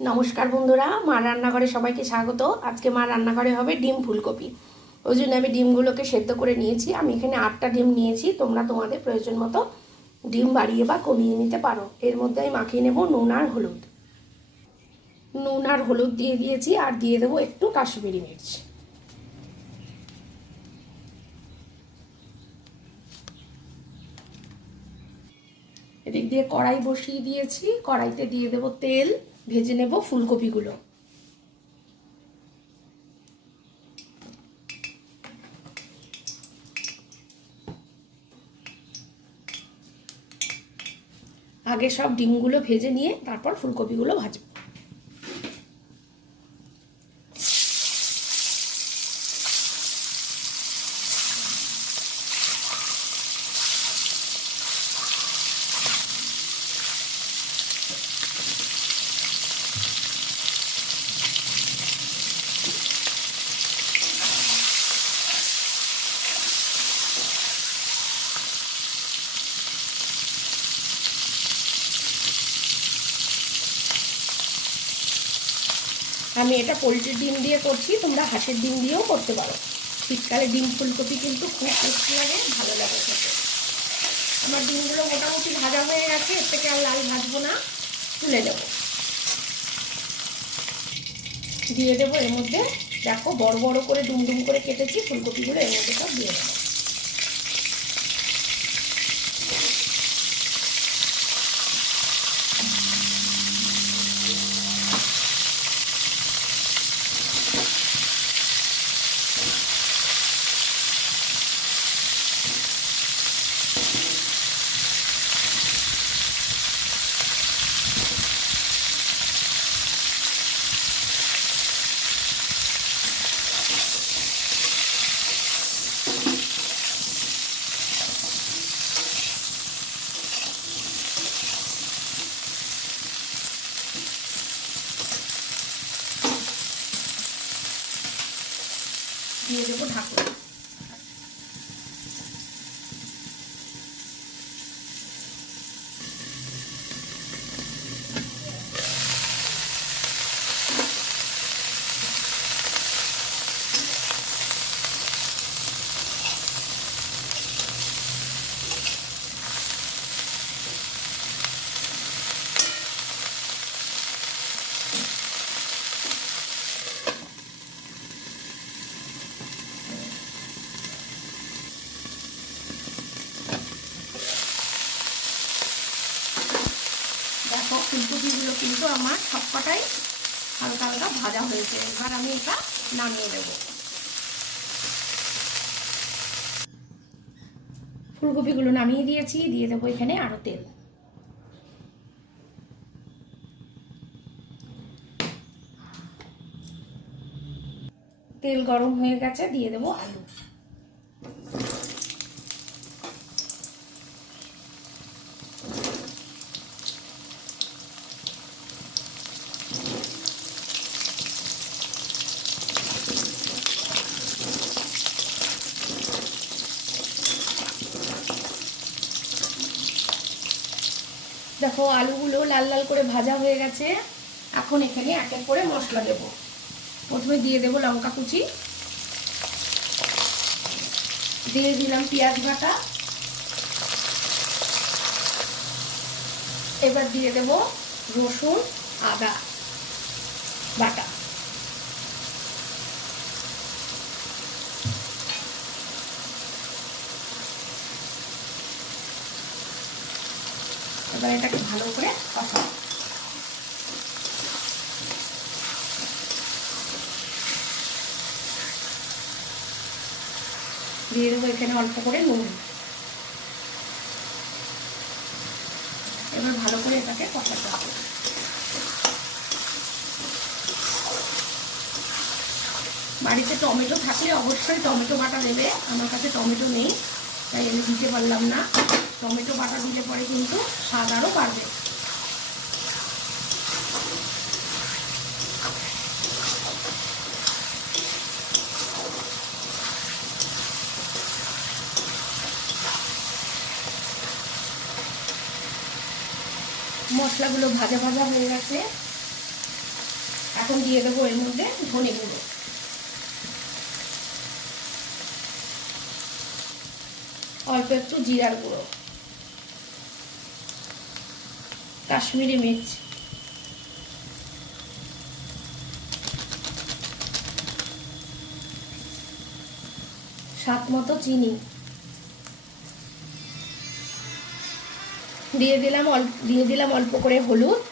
নমস্কার বন্ধুরা, মা রান্নাঘরে সবাইকে স্বাগত। আজকে মা রান্নাঘরে হবে ডিম ফুলকপি। ওই জন্য আমি ডিমগুলোকে সেদ্ধ করে নিয়েছি। আমি এখানে 8টা ডিম নিয়েছি। তোমরা তোমাদের প্রয়োজন মতো ডিম বাড়িয়ে বা কমিয়ে নিতে পারো। এর মধ্যে আমি মাখিয়ে নেব নুন আর হলুদ দিয়ে দিয়েছি, আর দিয়ে দেবো একটু কাশ্মীরি মির্চ। এদিক দিয়ে কড়াই বসিয়ে দিয়েছি। কড়াইতে দিয়ে দেবো তেল। ভেজে নেব ফুলকপিগুলো। আগে সব ডিমগুলো ভেজে নিয়ে তারপর ফুলকপিগুলো ভাজবো। আমি এটা পোলট্রির ডিম দিয়ে করছি, তোমরা হাঁসের ডিম দিয়েও করতে পারো। শীতকালে ডিম ফুলকপি কিন্তু খুব টেস্টি লাগে, ভালো লাগে খেতে। আমার ডিমগুলো মোটামুটি ভাজা হয়ে গেছে, এর থেকে আর লাল ভাজবো না, তুলে দেবো। দিয়ে দেবো এর মধ্যে, দেখো বড় বড় করে ডুমডুম করে কেটেছি ফুলকপিগুলো, এর মধ্যে সব দিয়ে দেবো। দিয়ে দেবো ঢাকুন। দেখো ফুলকপিগুলো কিন্তু আমার সবকটাই হালকা হালকা ভাজা হয়েছে। এবার আমি এটা নামিয়ে দেবো। ফুলকপিগুলো নামিয়ে দিয়েছি, দিয়ে দেবো এখানে আরো তেল। তেল গরম হয়ে গেছে, দিয়ে দেবো আলু। দেখো আলুগুলো লাল লাল করে ভাজা হয়ে গেছে। এখন এখানে এক এক করে মশলা দেব। প্রথমে দিয়ে দেবো লঙ্কা কুচি, দিয়ে দিলাম পেঁয়াজ বাটা, এবার দিয়ে দেব রসুন আদা বাটা, এবার এটাকে ভালো করে কষাবো। দিয়ে দেবো এখানে অল্প করে নুন। এবার ভালো করে এটাকে কষাতে হবে। বাড়িতে টমেটো থাকলে অবশ্যই টমেটো বাটা দেবে। আমার কাছে টমেটো নেই, তাই আমি দিতে পারলাম না। টমেটো বাটা দিলে পরে কিন্তু স্বাদ আরও বাড়বে। মশলাগুলো ভাজা ভাজা হয়ে গেছে। এখন দিয়ে দেবো এর মধ্যে ধনে গুঁড়ো, অল্প একটু জিরার গুঁড়ো, কাশ্মীরি মির্চ, স্বাদ মতো চিনি দিয়ে দিলাম অল্প করে হলুদ,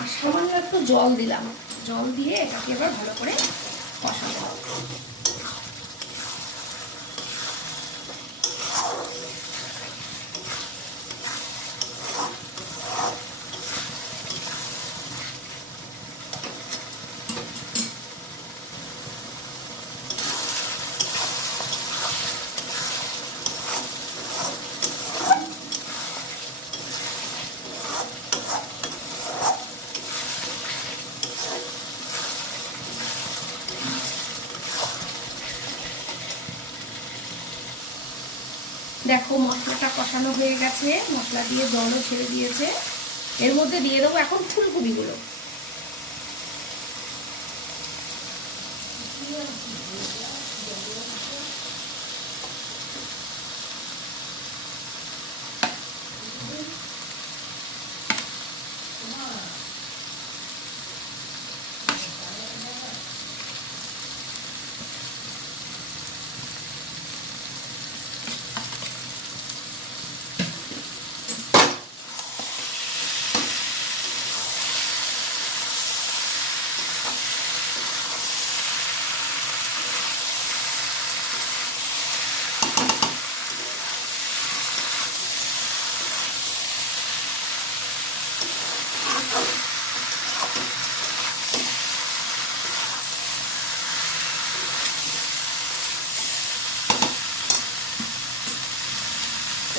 আর সামান্য একটু জল দিলাম। জল দিয়ে এটাকে এবার ভালো করে কষাবো। দেখো মশলাটা কষানো হয়ে গেছে, মশলা দিয়ে জলও ছেড়ে দিয়েছে। এর মধ্যে দিয়ে দেবো এখন ফুলকপিগুলো।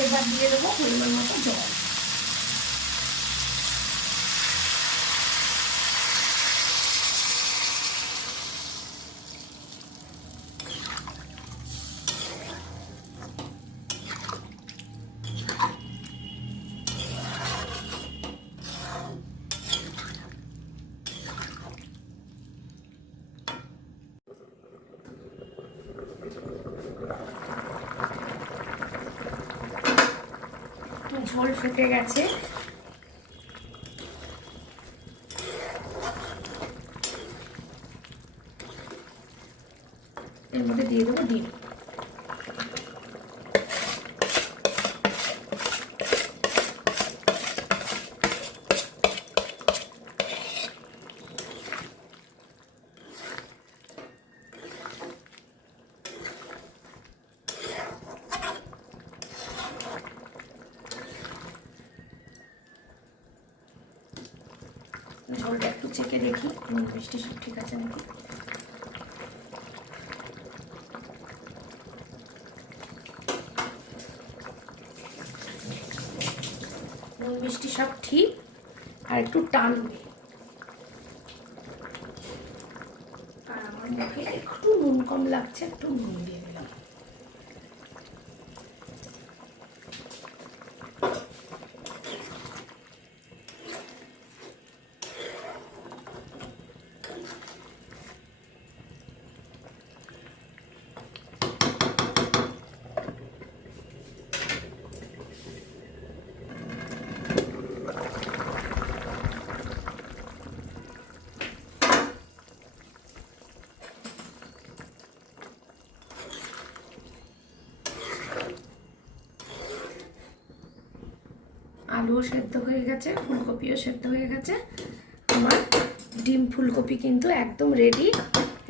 এবার দিয়ে দেবো পরিমাণ মতো জল। ঝোল ফুটে গেছে, এর মধ্যে দিয়ে দেবো ডিম। ঝোলটা একটু চেখে দেখি নুন মিষ্টি সব ঠিক আছে নাকি। নুন মিষ্টি সব ঠিক, আর একটু টানবে। আর আমার মুখে একটু নুন কম লাগছে, একটু নুন দিয়ে দিলাম। আলুও সেদ্ধ হয়ে গেছে, ফুলকপিও সেদ্ধ হয়ে গেছে। আমার ডিম ফুলকপি কিন্তু একদম রেডি।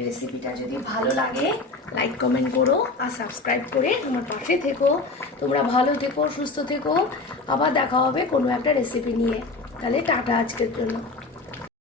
রেসিপিটা যদি ভালো লাগে লাইক কমেন্ট করো আর সাবস্ক্রাইব করে আমার পাশে থেকো। তোমরা ভালো থেকো, সুস্থ থেকো। আবার দেখা হবে কোনো একটা রেসিপি নিয়ে। তাহলে টাটা আজকের জন্য।